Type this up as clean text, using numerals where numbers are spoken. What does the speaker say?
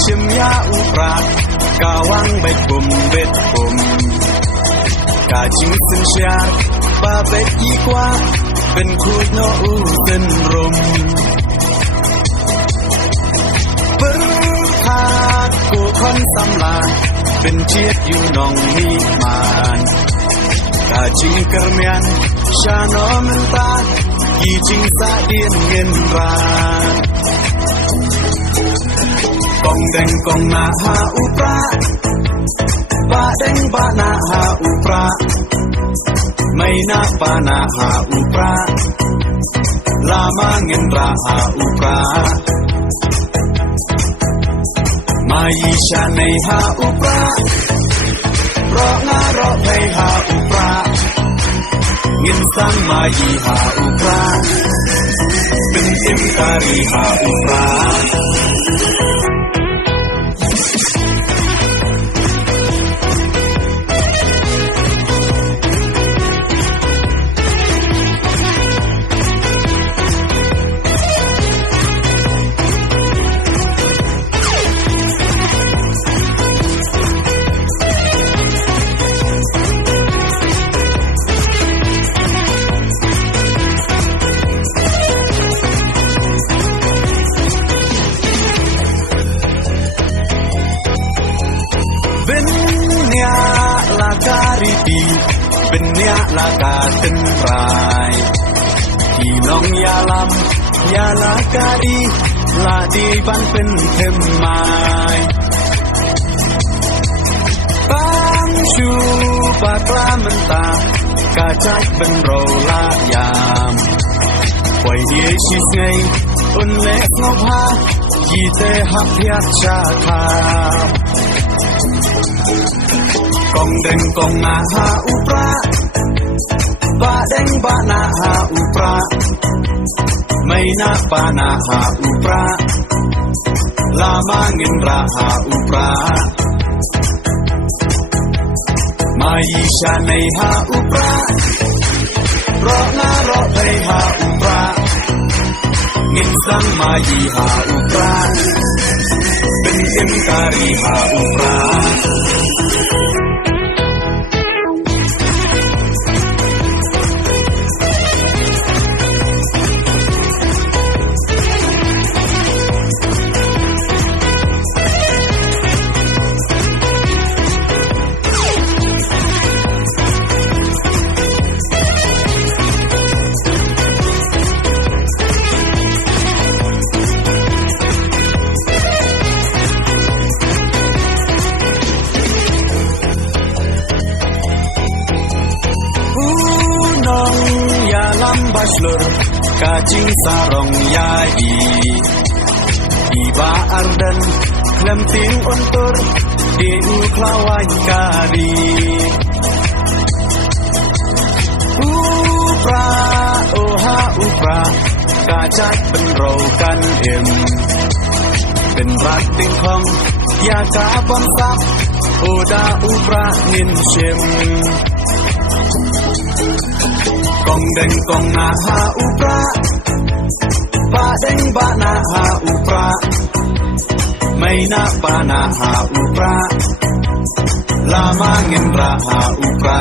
ชิมยาอุปรากาวังใบปุ่มเบ็ดปุ่มกาจิงสินเชียปาเบ็ดอีกว่าเป็นคูดโนอูสินรมเปิดทากูคนสำลาเป็นเชียดอยู่นองมีมานกาจิงกระเมียนชาโนมันตากีจิงสาเดียนเงินรากองแดงกองนาหาอุปราบาแดงบานาหาอุปราไม่นาปานาหาอุปราลามาเงินราหาอุปรามายีชาในหาอุปรารองารอไปหาอุปราเงินสังมายีหาอุปราเป็นอิมการีหาอุปราเป็นเนียลากาตึนรายที่น้องยาลำยาลากาดีลาดีบันเป็นเทมไม้ปังชูปากลามันตากาจัดเป็นโรลายามปล่อยเดียชิสไงอุ่นเล็กนกพายีเตหักยักชาคากองแดงกองนาหาอุปราบาแดงบานาหาอุปราไม่นาปานาหาอุปราลามาเงินราหาอุปรามายีชาในหาอุปรารองารอไปหาอุปราเงินสังมายีหาอุปราเป็นอิมการีหาอุปราBaslur kacing sarong yai Iba ardan Lemping untur Diu klawan kari Upra Oha upra Kacak penrokan em เป็นรักติงคองอยากจะปนซับโอดาอุปรานินเชมกองแดงกองนาหาอุปราบาแดงบานาหาอุปราไม่นาปานาหาอุปราลามาเงินราหาอุปรา